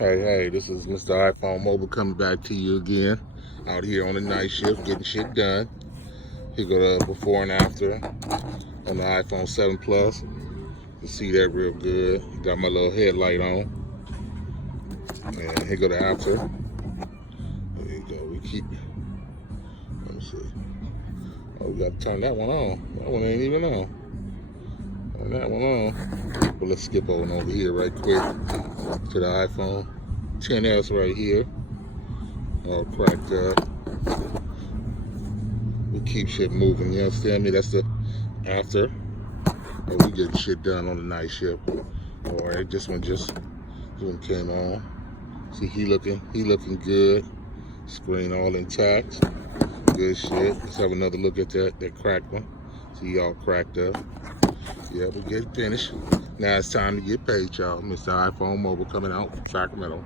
Hey, this is Mr. iPhone Mobile coming back to you again. Out here on the night shift, getting shit done. Here go the before and after on the iPhone 7 Plus. You see that real good. Got my little headlight on. And here go the after. There you go. We keep. Let me see. Oh, we got to turn that one on. That one ain't even on. Turn that one on. But let's skip over here right quick to the iPhone 10s right here. All cracked up. We keep shit moving, you understand me? That's the after. Oh, we getting shit done on the night shift. Alright, this one came on. See, he looking good. Screen all intact. Good shit. Let's have another look at that cracked one. See, all cracked up. Yeah, we get finished. Now it's time to get paid, y'all. Mr. iPhone Mobile coming out from Sacramento.